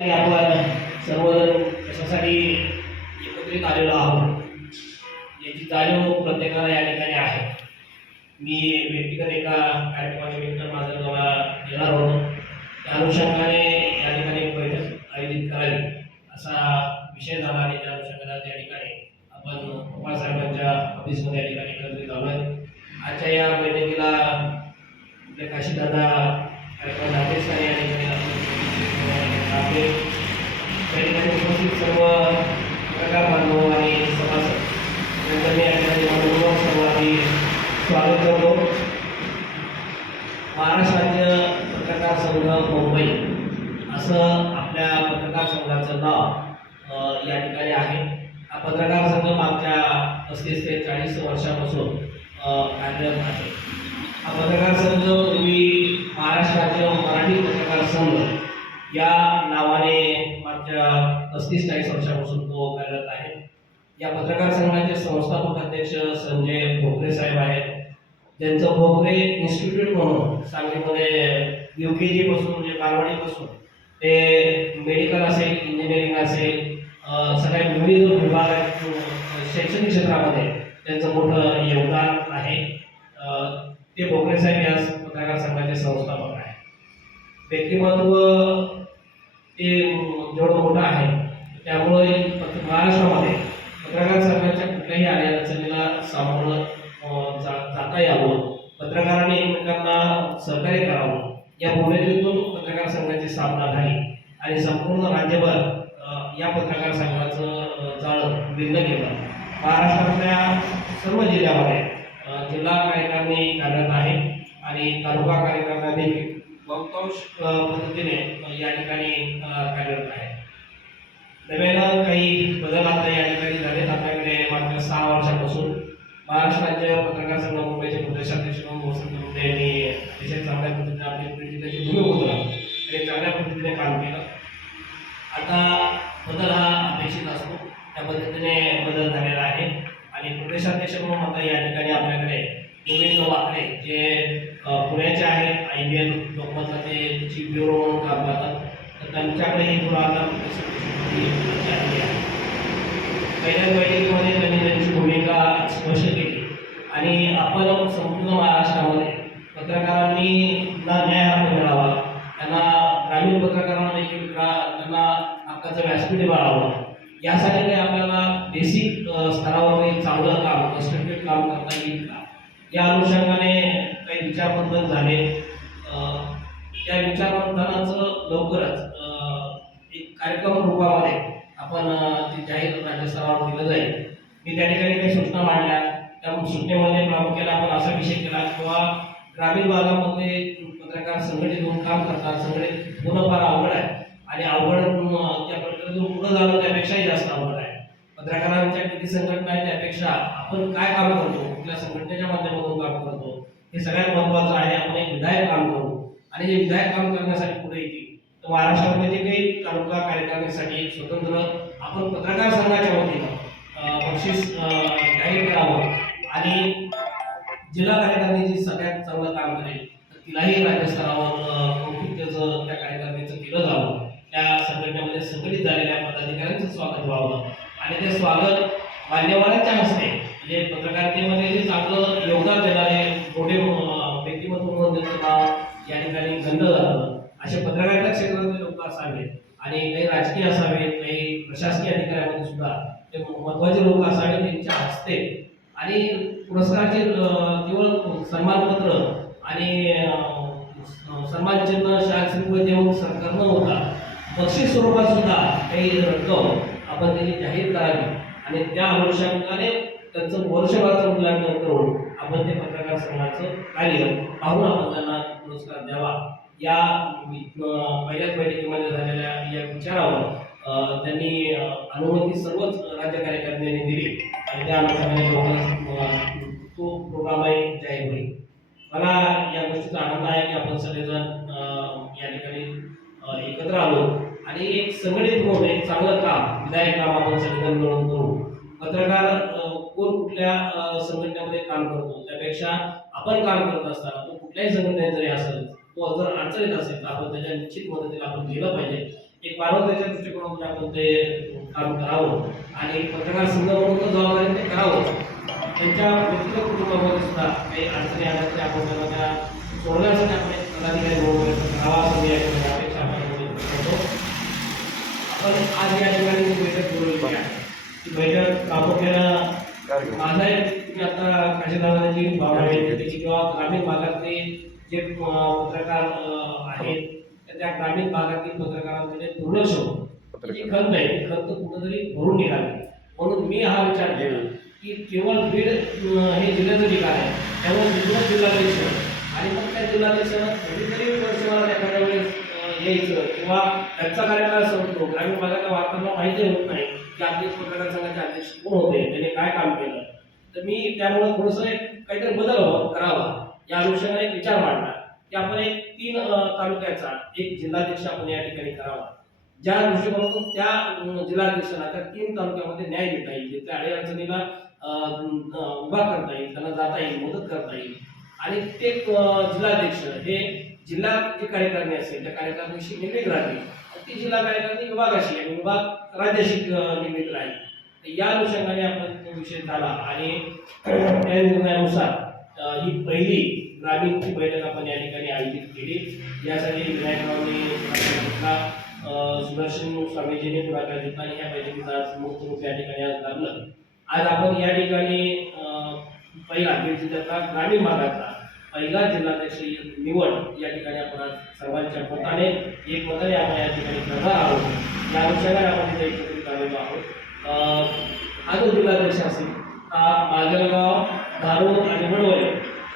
आपण सर्वजण कशासाठी एकत्रित आलेलो आहोत? याची जाणीव प्रत्येकाला या ठिकाणी आहे. मी व्यक्तिगत एका कार्यक्रमाच्या निमित्त माझं मला येणार होतो. त्या अनुषंगाने या ठिकाणी बैठक आयोजित करावी असा विषय झाला आणि त्या अनुषंगाने या ठिकाणी आपण पवार साहेबांच्या ऑफिसमध्ये या ठिकाणी एकत्रित आलो आहे आजच्या या बैठकीला आपले काशीदादा कार्यक्रम राहतेच या ठिकाणी आपले त्या ठिकाणी उपस्थित सर्व पत्रकार बांधव आणि सभासद यांचं मी या ठिकाणी मनपूर्वक सर्वांनी स्वागत करतो. महाराष्ट्र राज्य पत्रकार संघ मुंबई असं आपल्या पत्रकार संघाचं नाव अ, या ठिकाणी आहे. हा पत्रकार संघ मागच्या पस्तीस ते चाळीस वर्षापासून अ, कार्यरत आहे. हा पत्रकार संघ पूर्वी महाराष्ट्र राज्य मराठी पत्रकार संघ या नावाने मागच्या पस्तीस चाळीस वर्षापासून तो कार्यरत आहे. या पत्रकार संघाचे संस्थापक अध्यक्ष संजय भोकरे साहेब आहेत. त्यांचं भोकरे इन्स्टिट्यूट म्हणून सांगलीमध्ये यू के जीपासून म्हणजे बालवाडीपासून ते मेडिकल असेल इंजिनिअरिंग असेल सगळ्या विविध विभाग शैक्षणिक क्षेत्रामध्ये त्यांचं मोठं योगदान आहे. ते भोकरे साहेब या पत्रकार संघाचे संस्थापक आहे व्यक्तिमत्व ते जेवढं मोठं आहे त्यामुळे पत्र- महाराष्ट्रामध्ये पत्रकार संघाच्या कुठल्याही अडचणीला सामोरं जा- जाता यावं. पत्रकारांनी एकमेकांना सहकार्य करावं. या भूमिकेतून पत्रकार संघाची स्थापना झाली आणि संपूर्ण राज्यभर या पत्रकार संघाचं जाळं विरलं गेलं महाराष्ट्रातल्या सर्व जिल्ह्यामध्ये जिल्हा कार्यकारिणी कार्यरत आहे आणि तालुका कार्यकारिणी देखील बहुतांश पद्धतीने या ठिकाणी कार्यरत आहे. नव्यानं काही बदल आता या ठिकाणी झालेत. आपल्याकडे मागच्या सहा वर्षापासून महाराष्ट्र राज्य पत्रकार संघ मुंबईचे प्रदेशाध्यक्ष म्हणून वसंत मुंडे यांनी अतिशय चांगल्या पद्धतीने आपली प्रतिनिधित्वाची भूमिका उतरवली आणि चांगल्या पद्धतीने काम केलं. आता बदल हा अपेक्षित असतो. त्या पद्धतीने बदल झालेला आहे. आणि प्रदेशाध्यक्ष म्हणून आता या ठिकाणी आपल्याकडे गोविंद वाकडे जे पुण्याचे आहेत आय बी ते चीफ ब्युरो म्हणून काम करतात. तर त्यांच्याकडे ही थोडं आता पहिल्या बैठकीमध्ये त्यांनी त्यांची भूमिका स्पष्ट केली. आणि आपण संपूर्ण महाराष्ट्रामध्ये पत्रकारांनी ना न्याय हक्क मिळावा त्यांना ग्रामीण पत्रकारांना देखील त्यांना हक्काचं व्यासपीठ मिळावं. यासाठी काही आपल्याला बेसिक स्तरावर चांगलं काम कन्स्ट्रक्टिव्ह काम करता येईल का? या अनुषंगाने विचारमंथन झाले. त्या विचारमंथनाचं लवकरच एक कार्यक्रम रूपामध्ये आपण ते जाहीर राज्यस्तरावर दिलं जाईल. मी त्या ठिकाणी काही सूचना मांडल्या. त्या सूचनेमध्ये प्रामुख्याने आपण असा विषय केला किंवा ग्रामीण भागामध्ये पत्रकार संघटित होऊन काम करतात संघटित होणं फार अवघड आहे. आणि अवघड त्या प्रक्रियेतून पूर्ण जाणं त्यापेक्षाही जास्त अवघड आहे. पत्रकारांच्या किती संघटना आहे त्यापेक्षा आपण काय काम करतो? कुठल्या संघटनेच्या माध्यमातून काम करतो? हे सगळ्यात महत्त्वाचं आहे आपण एक विधायक काम करू. आणि हे विधायक काम करण्यासाठी पुढे येतील तर महाराष्ट्रामध्ये जे काही तालुका कार्यकारिणीसाठी एक स्वतंत्र आपण पत्रकार संघाच्या वतीनं बक्षीस जाहीर करावं. आणि जिल्हा कार्यकारिणी जी सगळ्यात चांगलं काम करेल तर तिलाही राज्यस्तरावर अं, कौतुक त्याचं त्या कार्यकारिणीचं केलं जावं. त्या संघटनेमध्ये संघटित झालेल्या पदाधिकाऱ्यांचं स्वागत व्हावं. आणि ते स्वागत मान्यवरांच्या हस्ते म्हणजे पत्रकारितेमध्ये जे चांगलं योगदान देणार या ठिकाणी गंध जातं. असे पत्रकारिता क्षेत्रातले लोक असावेत आणि काही राजकीय असावेत काही प्रशासकीय अधिकाऱ्यामध्ये सुद्धा ते महत्त्वाचे लोक असावेत त्यांच्या हस्ते. आणि पुरस्काराचे केवळ सन्मानपत्र आणि सन्मानचिन्ह शासकीय देऊन सरकार न होता बक्षीस स्वरूपात सुद्धा काही रक्कम आपण त्यांनी जाहीर करावी. आणि त्या अनुषंगाने त्यांचं वर्षभराचं मूल्यांकन करून आपण ते पत्र संघाचं कार्य पाहून आपण त्यांना पुरस्कार द्यावा. या पहिल्याच बैठकीमध्ये झालेल्या या विचारावर त्यांनी अनुमती सर्वच राज्य कार्यकारिणीने दिली आणि त्या अनुषंगाने तो प्रोग्रामही जाहीर होईल. मला या गोष्टीचा आनंद आहे की आपण सगळेजण या ठिकाणी एकत्र आलो. आणि एक संघटित होऊन एक चांगलं काम विधायक काम आपण सगळेजण मिळून करू. पत्रकार कोण कुठल्या संघटनेमध्ये काम करतो त्यापेक्षा आपण काम करत असताना तो कुठल्याही संघटनेत जरी असेल तो जर अडचणीत असेल तर आपण त्याच्या निश्चित मदतीला आपण गेलं पाहिजे. एक मानवतेच्या दृष्टिकोनातून म्हणजे आपण ते काम करावं आणि पत्रकार संघ तर जबाबदारी ते करावं. त्यांच्या व्यक्तिगत कुटुंबामध्ये सुद्धा काही अडचणी आल्या तरी आपण त्यांना त्या सोडण्यासाठी आपण एक पदाधिकारी म्हणून करावा असं मी या ठिकाणी अपेक्षा आपण आज या ठिकाणी जी बैठक बोलवली आहे ती बैठक प्रामुख्यानं माझा एक आता काशीदारांची भावना व्यक्त केली किंवा ग्रामीण भागातले जे पत्रकार आहेत तर त्या ग्रामीण भागातील पत्रकारांकडे दुर्लक्ष होतं जी खंत आहे ती खंत कुठंतरी भरून निघाली. म्हणून मी हा विचार केला की केवळ बीड हे जिल्ह्याचं ठिकाण आहे त्यामुळे तिथूनच जिल्हाध्यक्ष आणि मग त्या जिल्हाध्यक्षानं कधीतरी वर्षभरात एखाद्या वेळेस यायचं किंवा त्यांचा कार्यकाळ संपतो. ग्रामीण भागाच्या वार्तांना माहिती होत नाही की अध्यक्ष पत्रकार संघाचे अध्यक्ष कोण होते त्यांनी काय काम केलं. तर मी त्यामुळे थोडंसं एक काहीतरी बदल करावा. या अनुषंगाने एक विचार मांडला की आपण एक तीन तालुक्याचा एक जिल्हाध्यक्ष आपण या ठिकाणी करावा. ज्या दृष्टिकोनातून त्या जिल्हाध्यक्षांना त्या तीन तालुक्यामध्ये न्याय देता येईल त्या अडीअडचणीला उभा करता येईल त्यांना जाता येईल मदत करता येईल. आणि ते जिल्हाध्यक्ष हे जिल्हा जी कार्यकारिणी असेल त्या कार्यकारिणीशी निगडीत राहते ती जिल्हा कार्यकारिणी विभागाशी आणि विभाग राज्याशी निगडीत राहील. या अनुषंगाने आपण तो विषय झाला. आणि त्या निर्णयानुसार ही पहिली ग्रामीणची बैठक आपण या ठिकाणी आयोजित केली. यासाठी विनायकरावनी सुदर्शन स्वामीजीने पुढाकार घेतला आणि या बैठकीचा आज मुख्य रूप या ठिकाणी आज लागलं आज आपण या ठिकाणी पहिला बीड जिल्ह्यातला ग्रामीण भागातला पहिला जिल्हाध्यक्ष निवड या ठिकाणी आपण आज सर्वांच्या मताने एक मताने आपण या ठिकाणी करणार आहोत. या अनुषंगाने आपण तिथे एकत्रित आलेलो आहोत. हा जो जिल्हाध्यक्ष असेल हा माजलगाव धारूर आणि वडवळे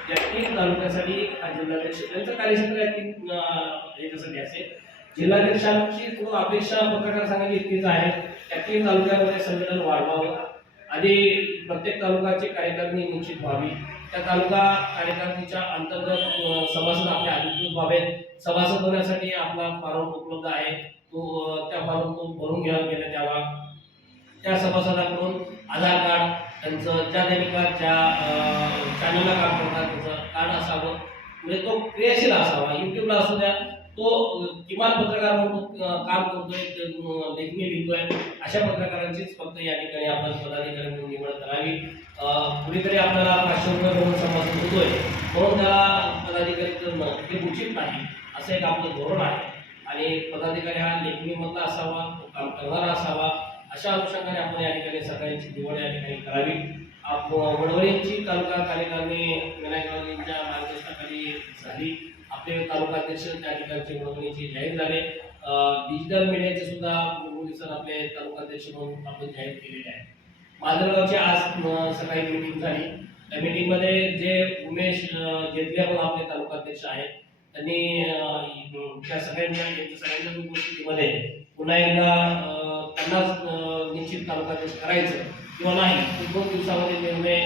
या तीन तालुक्यासाठी हा जिल्हाध्यक्ष त्यांचं कार्यक्षेत्र या तीन याच्यासाठी असेल. जिल्हाध्यक्षांची थोडं अपेक्षा पत्रकार संघाची इतकीच आहे त्या तीन तालुक्यामध्ये संघटन वाढवावं आणि प्रत्येक तालुकाची कार्यकारिणी निश्चित व्हावी. त्या तालुका कार्यकारिणीच्या अंतर्गत सभासद आपले अधिकृत व्हावेत. सभासद होण्यासाठी आपला फॉर्म उपलब्ध आहे. तो त्या फॉर्म तो भरून घ्या घेण्यात यावा त्या सभासदाकडून आधार कार्ड त्यांचं ज्या दैनिका ज्या चॅनलला काम करतात त्याचं कार्ड असावं. म्हणजे तो क्रियाशील असावा. युट्यूबला असू द्या तो किमान पत्रकार म्हणून काम करतोय ते, लेखणी लिहितोय अशा पत्रकारांचीच फक्त या ठिकाणी आपण पदाधिकारी म्हणून निवड करावी. कुणीतरी आपल्याला पाचशे म्हणून सभासद होतोय म्हणून त्याला पदाधिकारी करणं हे उचित नाही. असं एक आपलं धोरण आहे. आणि पदाधिकारी हा लेखणीमधला असावा तो काम करणारा असावा अशा अनुषंगाने आपण या ठिकाणी सगळ्यांची निवड या ठिकाणी करावी. आप- वडवळींची तालुका कार्यकारिणी विनायकरावांच्या मार्गदर्शनाखाली झाली. आपले तालुका अध्यक्ष त्या ठिकाणचे वडवळीचे जाहीर झाले. डिजिटल मीडियाचे सुद्धा सर आपले तालुका अध्यक्ष म्हणून आपण जाहीर केलेले आहे. माजलगावची आज सकाळी मीटिंग झाली. त्या मीटिंगमध्ये जे उमेश जेतले म्हणून आपले तालुका अध्यक्ष आहेत. त्यांनी त्या सगळ्यांच्या यांच्या सगळ्यांच्या उपस्थितीमध्ये पुन्हा एकदा त्यांनाच निश्चित तालुका अध्यक्ष करायचं किंवा नाही दोन दिवसामध्ये निर्णय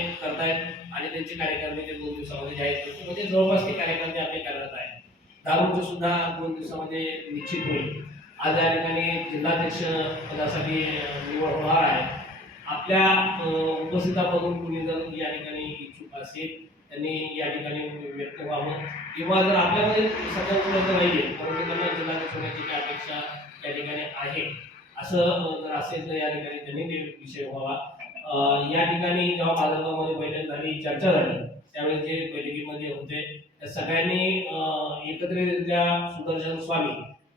त्यांचे कार्यकर्ते ते दोन दिवसामध्ये जाहीर करतो. म्हणजे जवळपास ते कार्यकर्ते आपले करत आहे. दारूचं सुद्धा दोन दिवसामध्ये निश्चित होईल. आज या ठिकाणी जिल्हाध्यक्ष पदासाठी निवड होणार आहे. आपल्या अं, उपस्थितामधून कुणी जर या ठिकाणी इच्छुक असेल त्यांनी या ठिकाणी व्यक्त व्हावं. किंवा जर आपल्यामध्ये सध्या उपलब्ध नाहीये परंतु त्यांना जिल्हाध्यक्ष होण्याची काही अपेक्षा या ठिकाणी आहे. असं जर असेल तर या ठिकाणी त्यांनी विषय व्हावा. या ठिकाणी जेव्हा बाजारगावमध्ये बैठक झाली चर्चा झाली त्यावेळी जे बैठकीमध्ये होते त्या सगळ्यांनी एकत्रितरित्या सुदर्शन स्वामी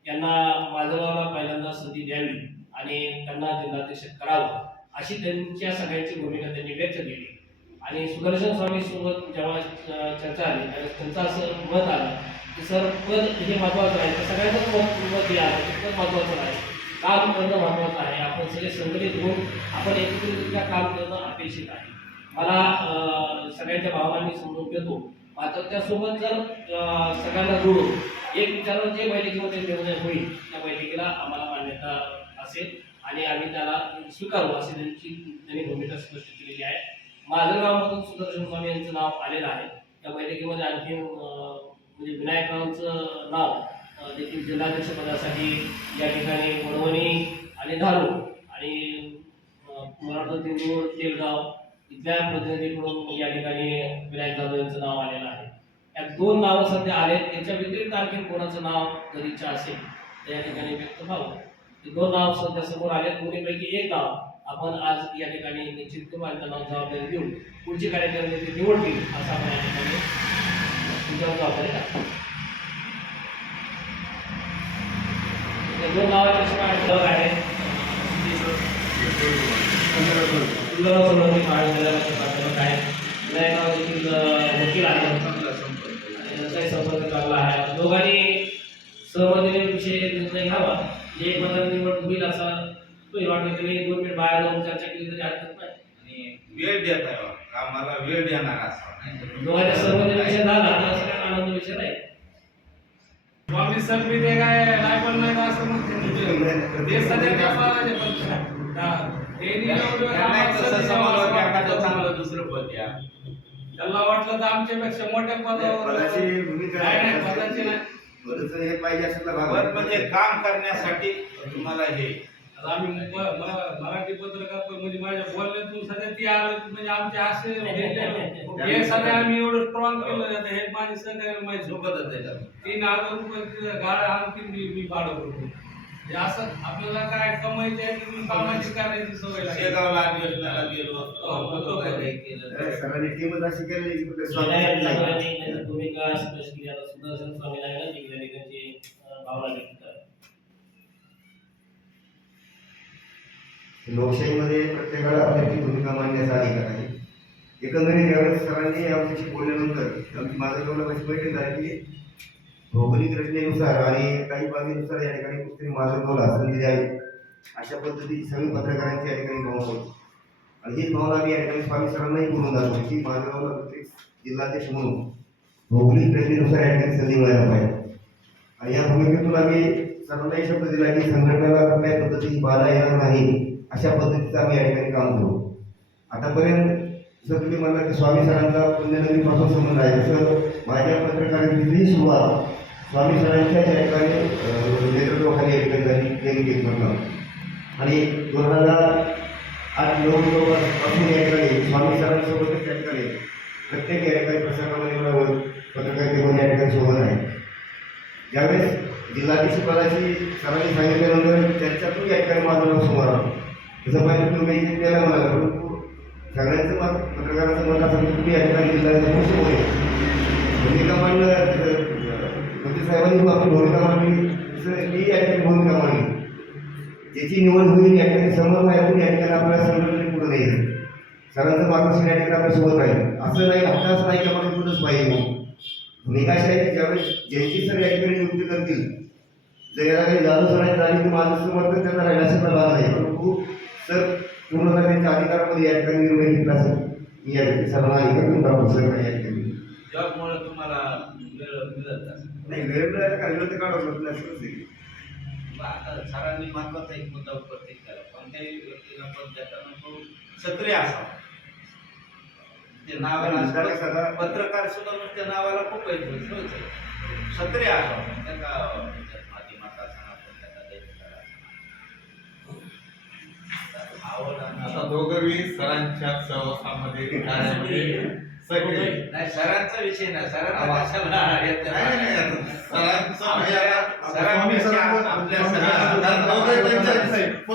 यांना माजगावला पहिल्यांदा संधी द्यावी आणि त्यांना जिल्हाध्यक्ष करावं अशी त्यांच्या सगळ्यांची भूमिका त्यांनी व्यक्त केली. आणि सुदर्शन स्वामी सोबत जेव्हा चर्चा आली त्यावेळेस त्यांचं असं मत आलं की सर पद हे महत्वाचं आहे. तर मत मत हे आहे. ते पद महत्वाचं आहे. काम करणं महत्त्वाचं आहे. आपण सगळे संघटित होऊन आपण एकत्रितरित्या काम करणं अपेक्षित आहे. मला सगळ्यांच्या भावनांनी समजून घेतो. मात्र त्यासोबत जर सगळ्यांना जोडून एक विचारावर जे बैठकीमध्ये निर्णय होईल त्या बैठकीला आम्हाला मान्यता असेल आणि आम्ही त्याला स्वीकारू अशी त्यांची त्यांनी भूमिका स्पष्ट केलेली आहे. माजलगावमधून सुदर्शन स्वामी यांचं नाव आलेलं आहे. त्या बैठकीमध्ये आणखी म्हणजे विनायकरावांचं नाव देखील जिल्हाध्यक्ष पदासाठी या ठिकाणी वडवणी आणि धारू आणि अं, मराठा दिंडूर तेलगाव इथल्या प्रतिनिधीकडून या ठिकाणी विनायक जाधव यांचं नाव आलेलं आहे. या दोन नावं सध्या आलेत. याच्या व्यतिरिक्त आणखी कोणाचं नाव जर इच्छा असेल तर या ठिकाणी व्यक्त व्हावं. हे दोन नाव सध्या समोर आले दोन्हीपैकी एक नाव आपण आज या ठिकाणी निश्चित करू आणि जबाबदारी देऊन पुढची कार्यक्रम निवडतील असं आपण या ठिकाणी तुमच्यावर जबाबदारी टाकतो दोन नावाच्या शिवाय ठळक आहे. सुंदर सोडवणी आहे विनायक नाव देखील वकील आहे. यांचाही संपर्क चालला आहे. दोघांनी सहमतीने विषय निर्णय घ्यावा. एक मतदार निवड होईल असा तो वाटतं की नाही दोन मिनिट बाहेर जाऊन चर्चा केली तरी हरकत नाही. आणि वेळ देत आहे. कामाला वेळ देणार असा. नाही तर दोघांच्या सहमतीने विषय झाला तर असं काही आनंद विषय नाही. स्वामी हे काय नाही पण नाही असं म्हणते ते सध्या त्या चांगलं. दुसरं पद द्या. त्यांना वाटलं तर आमच्यापेक्षा मोठ्या पदावर पदाची भूमिका नाही नाही पदाची नाही. बरंच हे पाहिजे असेल तर म्हणजे काम करण्यासाठी तुम्हाला हे आम्ही मराठी पत्रकार पण म्हणजे माझ्या बोलण्यातून सध्या ती आलं म्हणजे आमचे असे हे- सध्या आम्ही एवढं स्ट्रॉंग केलं आता हे माझे सहकार्य माहिती सोबतच देतात तीन हजार रुपये गाड्या आणखी मी मी भाडं करतो हे असं आपल्याला काय कमायचे आहे की कामाची करायची सवय लागली. शेगावला अधिवेशनाला गेलो हो, होतो काय काही केलं. सरांनी टीमच अशी केली की कुठे स्वामी विनायक नाही. नागरांनी त्यांची भूमिका स्पष्ट केली? आता सुदर्शन स्वामी जिंकलेली त्यांची अं, भावना व्यक्त लोकशाहीमध्ये प्रत्येकाला आपल्याची भूमिका मांडण्याचा अधिकार आहे. एकंदरीत यावेळेस सरांनी आमच्याशी बोलल्यानंतर आमची माझं जेवढं अशी बैठक झाली की भौगोलिक रचनेनुसार आणि काही बाबीनुसार या ठिकाणी कुठेतरी माझं बोला संधी द्यावी अशा पद्धतीची सगळी पत्रकारांची या ठिकाणी भावना होती. आणि हीच भावना आम्ही या ठिकाणी स्वामी सरांनाही बोलून जातो की माझं प्रत्येक जिल्हाध्यक्ष म्हणून भौगोलिक रचनेनुसार या ठिकाणी संधी मिळायला पाहिजे. आणि या भूमिकेतून आम्ही सर्वांनाही शब्द दिला की संघटनेला कुठल्याही पद्धतीची बाधा येणार नाही. अशा पद्धतीचं आम्ही या ठिकाणी काम करू. आतापर्यंत जर तुम्ही म्हणला की स्वामी सरांचा पुण्यनदीपासून संबंध आहे तसं माझ्या पत्रकारितेची सुरुवात स्वामी सरांच्या या ठिकाणी नेतृत्वाखाली या ठिकाणी केली म्हणलं आणि दोन हजार आठ नऊ पासून या ठिकाणी स्वामी सरांसोबतच या ठिकाणी प्रत्येक या ठिकाणी प्रसंगामध्ये मला पत्रकारितेमध्ये या ठिकाणी सोबत आहे. ज्यावेळेस जिल्हाधीश सरांनी सांगितल्यानंतर त्यांच्यातून या ठिकाणी माझं नाव समोर आलं. जसं पाहिजे तुम्ही इथे द्यायला मला परंतु सगळ्यांचं मत पत्रकाराचं मत असं की तुम्ही या ठिकाणी जिल्हाध्यक्ष होते भूमिका मांडलं मोदी साहेबांनी आपली भूमिका मांडली तसं मी या ठिकाणी भूमिका मांडली. ज्याची निवड होईल या ठिकाणी समन्वयातून या ठिकाणी आपल्याला संघटने पुढे नाही सरांचं मार्गदर्शन या ठिकाणी आपल्यासोबत राहील असं नाही हक्काच नाही की आपण कुठंच पाहिजे म्हणून निकाश आहे की ज्यावेळेस ज्यांची सर या ठिकाणी नियुक्ती करतील जर याला काही जादू सरांची झाली तर माझं समर्थन त्यांना राहिलं असेल तर भाग नाही. परंतु सर पूर्णतः त्यांच्या अधिकारामध्ये या ठिकाणी निर्णय घेतला असेल. मी या सर्वांना अधिकार प्राप्त सर या ठिकाणी. जॉबमुळे तुम्हाला नाही वेळ मिळाला का वेळ तर काढावं लागलं. मग आता सरांनी महत्त्वाचा एक मुद्दा उपस्थित केला. कोणत्याही व्यक्तीला पण देताना तो सक्रिय असावा. ते नावाला पत्रकार सुद्धा नुसत्या नावाला खूप. सक्रिय असावा. त्याचा आता दोघंही सरांच्या सहवासामध्ये कार्यामध्ये सगळे नाही सरांचा विषय नाही सरांना कशाला येतं? नाही, नाही, आता सरांचं म्हणजे आता- सरांपेक्षा आपल्या सरांना- कारण दोघंही त्यांच्याच नाही. प-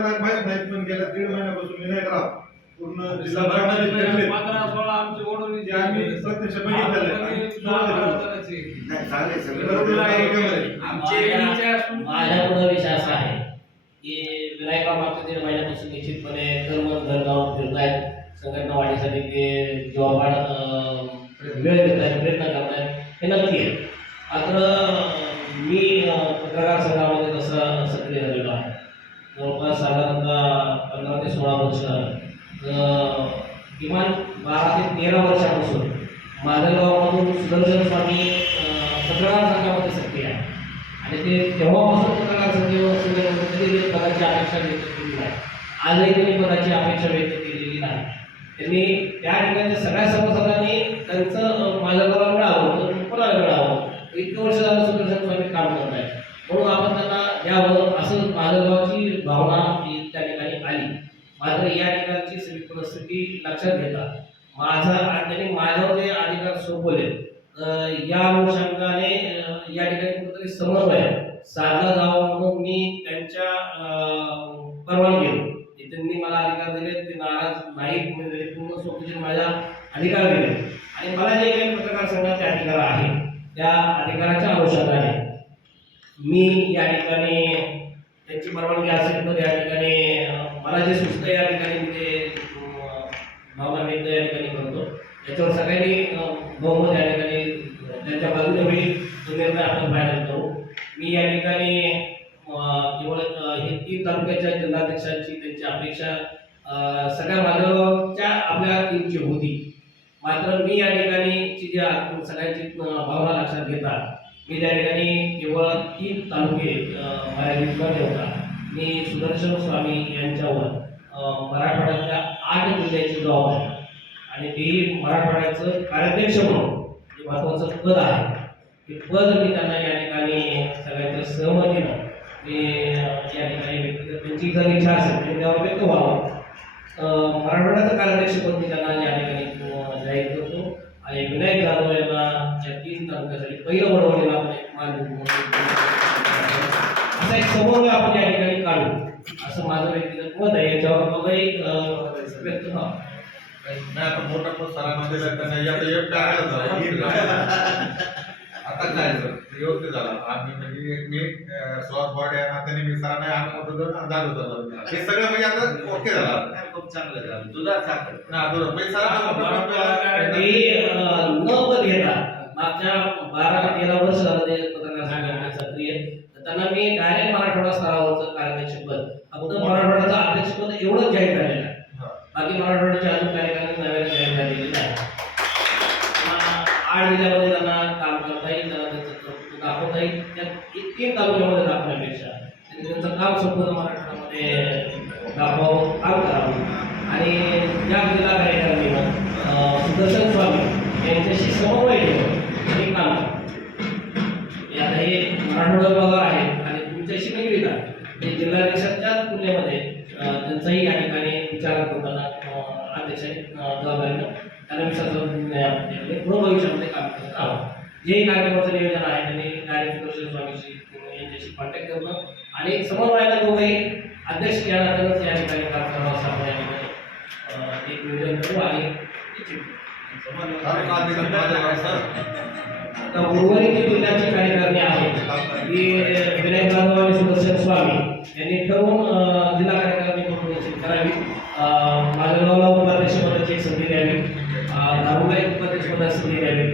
म्हणजे माहीत नाही, पण गेल्या दीड महिन्यापासून विनायकराव पूर्ण जिल्हा भरणारे फिरले. पंधरा सोळा आमचे ओढून ते आम्ही प्रत्यक्ष बघितलेलं आहे. नाही सगळं. आमचे माझ्या पुढे विषय असा आहे की विनायकराव मागच्या दीड महिन्यापासून निश्चितपणे धर्म धर्मावर फिरत आहेत संघटना वाढीसाठी ते जॉबाड वेळ देत आहेत प्रयत्न करत आहेत हे नक्की आहे. मात्र मी अं, पत्रकार संघामध्ये तसं सक्रिय झालेलो आहे जवळपास साधारणतः पंधरा ते सोळा वर्ष अं, किमान बारा ते तेरा वर्षापासून माधवगावामधून सुदर्शन स्वामी अं, पत्रकार संघामध्ये सक्रिय आहे आणि ते तेव्हापासून पत्रकार संघ संघटनेमध्ये कधी पदाची अपेक्षा व्यक्त केली नाही आजही त्यांनी पदाची अपेक्षा व्यक्त केलेली नाही त्यांनी त्या ठिकाणच्या सगळ्या सभासदांनी त्यांचं अं, माधवगावाला मिळावं तर कोणाला मिळावं इतकं वर्ष झालं सुदर्शन स्वामी काम करत आहेत म्हणून आपण त्यांना द्यावं असं माधवगावची भावना ही त्या ठिकाणी आली. मात्र या ठिकाणची सगळी परिस्थिती लक्षात घेता माझा त्यांनी माझ्यावर जे अधिकार सोपवले या अनुषंगाने या ठिकाणी कुठेतरी समन्वय साधला जावा म्हणून मी त्यांच्या परवानगी गेलो त्यांनी मला अधिकार दिले ते नाराज नाही म्हणजे पूर्ण स्वतःचे माझ्या अधिकार दिले. आणि मला जे काही पत्रकार संघाचे अधिकार आहे त्या अधिकाराच्या अनुषंगाने मी या ठिकाणी त्यांची परवानगी असेल तर या ठिकाणी मला जे सुचतं या ठिकाणी म्हणजे ते भावना व्यक्त या ठिकाणी करतो. त्याच्यावर सगळ्यांनी बहुमत या ठिकाणी त्यांच्या बाजूने होईल तो निर्णय आपण बाहेर करू. मी या ठिकाणी केवळ हे तीन तालुक्याच्या जिल्हाध्यक्षांची त्यांची अपेक्षा सगळ्या माध्यमाच्या आपल्या टीमची होती. मात्र मी या ठिकाणी जी सगळ्यांची भावना लक्षात घेता मी त्या ठिकाणी केवळ तीन तालुके अं, मर्यादित न ठेवता. मी सुदर्शन स्वामी यांच्यावर मराठवाड्यातल्या आठ जिल्ह्याची जबाबदारी आणि ते मराठवाड्याचं कार्याध्यक्ष म्हणून जे महत्वाचं पद आहे ते पद मी त्यांना या ठिकाणी सगळ्यांच्या सहमतीनं मी या ठिकाणी व्यक्तिगत त्यांची जर इच्छा असेल तर त्यावर व्यक्त व्हावं. मराठवाड्याचं कार्याध्यक्ष पद मी त्यांना या ठिकाणी जाहीर करतो. आणि विनायक जाधव यांना तीन तालुक्यासाठी पहिलं बडवलेलं आपण एक मान असा एक समन्वय आपण या ठिकाणी काढू. असं माझं व्यक्तिगत मत आहे. याच्यावर मगही अं, व्यक्त नाही आपण मोठा पण एक झाला आता काय सर व्यवस्थित झाला. आम्ही म्हणजे एक मी स्वार बॉडी आहे नात्याने मी सरांना अनुमत होतो होतं हे सगळं म्हणजे आता ओके झालं. खूप चांगलं झालं. दुधात साखर. ना आता म्हणजे सरांना न पद घेता मागच्या बारा तेरा वर्ष झालं ते पत्रकार संघटना सक्रिय त्यांना मी डायरेक्ट मराठवाडा स्तरावरचं कार्याध्यक्ष फक्त मराठवाड्याचं अध्यक्षपद एवढंच जाहीर झालेलं आहे. बाकी मराठवाड्याचे अजून कार्यक्रम नव्याने जाहीर झालेले नाही. आठ जिल्ह्यामध्ये त्यांना काम करता येईल त्यांना त्यांचं दाखवता येईल. त्या ती- तीन तालुक्यामध्ये दाखवण्यापेक्षा त्यांचं काम संपूर्ण मराठवाड्यामध्ये दाखवावं काम करावं. आणि या जिल्हा कार्यकारिणीनं सुदर्शन स्वामी यांच्याशी समन्वय अं, अध्यक्षांनी अं, जबाबदारीनं विश्वासात पुढे भविष्यामध्ये काम करत आहोत जे कार्यक्रमाचं नियोजन आहे त्यांनी डायरेक्ट सुदर्शन स्वामीशी यांच्याशी कॉन्टॅक्ट करणं आणि समन्वयाला दोघंही अध्यक्ष या नात्यानंच या ठिकाणी असं आपण या ठिकाणी एक नियोजन करू आणि उर्वरित जिल्ह्याची कार्यकारिणी आहे ती विनायक जाधव आणि सुदर्शन स्वामी यांनी ठरवून जिल्हा कार्यकारिणी म्हणून निश्चित करावी माजलगावला उपाध्यक्षपदाची एक संधी द्यावी. अं, दारुला एक उपाध्यक्षपदाची संधी द्यावी.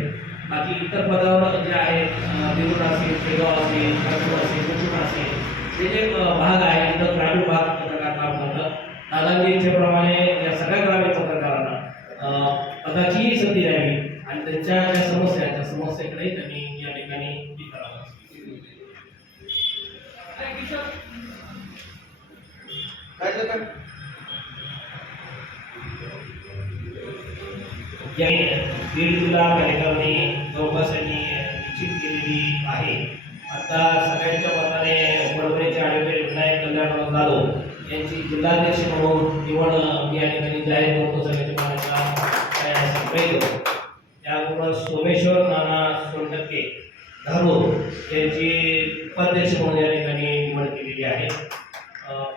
बाकी इतर पदावर जे आहेत अं, देऊळ असेल शेगाव असेल नागपूर असेल कोकण असेल हे जे भाग आहे इथं ग्रामीण भाग पत्रकार काम करतं दादांच्या इच्छेप्रमाणे या सगळ्या ग्रामीण पत्रकारांना पदाचीही संधी द्यावी. आणि त्यांच्या ज्या समस्या आहेत त्या समस्येकडे त्यांनी बीड जिल्हा कार्यकारिणी जवळपासांनी निश्चित केलेली आहे. आता सगळ्यांच्या मताने वडवण्याचे ॲडव्होकेट विनायक कल्याणराव जाधव यांची जिल्हाध्यक्ष म्हणून निवड मी या ठिकाणी जाहीर करतो सगळ्यांच्या मनाचा प्रयत्न त्याबरोबर सोमेश्वर नाना सोनटक्के धारूर यांची उपाध्यक्ष म्हणून या ठिकाणी निवड केलेली आहे.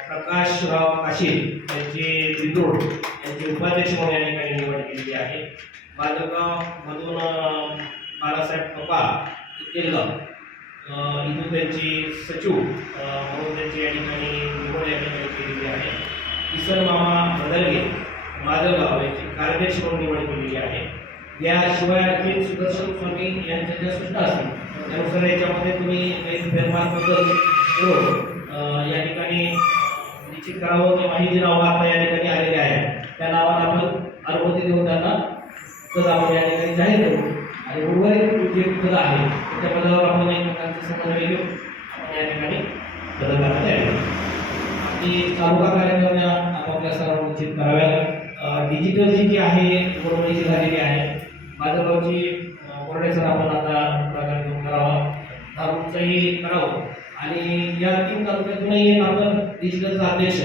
प्रकाशराव काशील यांची बिंदूड यांची उपाध्यक्ष म्हणून या ठिकाणी निवड केलेली आहे. मधून बाळासाहेब पप्पा केलं इथून त्यांची सचिव म्हणून त्यांची या ठिकाणी निवड या ठिकाणी केलेली आहे. किसन मामा बदलगे माजलगाव यांची कार्याध्यक्ष म्हणून निवड केलेली आहे. याशिवाय आणखी सुदर्शन स्वामी यांच्या ज्या सूचना असतील त्यानुसार याच्यामध्ये तुम्ही काही फेरफार हो, या ठिकाणी निश्चित करावं किंवा ही जी नावं आता या ठिकाणी आलेली आहेत त्या नावाला आपण अनुमती देऊन त्यांना पद आपण या ठिकाणी जाहीर करू आणि उर्वरित जे पद आहे त्या पदावर आपण एकमेकांचे समन्वय घेऊ आपण या ठिकाणी पदकाला द्यावे आणि तालुका कार्यक्रम आपापल्या स्तरावर निश्चित कराव्यात. डिजिटल जी की आहे बरोबरीची झालेली आहे. माझ्यागावची कोरडे सर आपण आता कार्यक्रम करावा. दारूचंही करावं. आणि या तीन तालुक्यातूनही एक आपण डिजिटलचा अध्यक्ष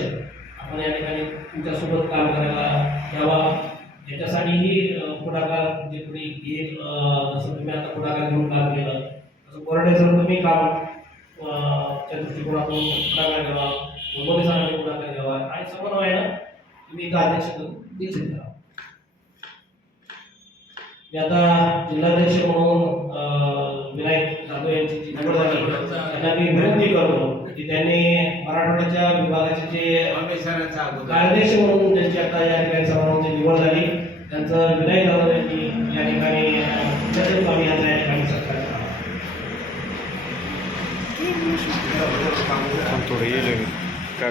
आपण या ठिकाणी तुमच्यासोबत काम करायला यावा. याच्यासाठीही पुढाकार जे तुम्ही घेईल जसं तुम्ही आता पुढाकार घेऊन काम केलं तसं कोरडे सर तुम्ही काम च्या दृष्टिकोनातून पुढाकार घ्यावा मोदी सरांनी पुढाकार घ्यावा आणि समन्वयानं तुम्ही इथं अध्यक्ष निश्चित करा मी आता जिल्हाध्यक्ष म्हणून अं, विनायक जाधव यांची जी निवड झाली त्यांना मी विनंती करतो. की त्यांनी मराठवाड्याच्या विभागाचे जे कार्याध्यक्ष म्हणून त्यांची आता या ठिकाणी सभागृहाची निवड झाली. त्यांचं विनय जाधव यांनी या ठिकाणी आम्ही यांचा या ठिकाणी सत्कार थोडं येईल काय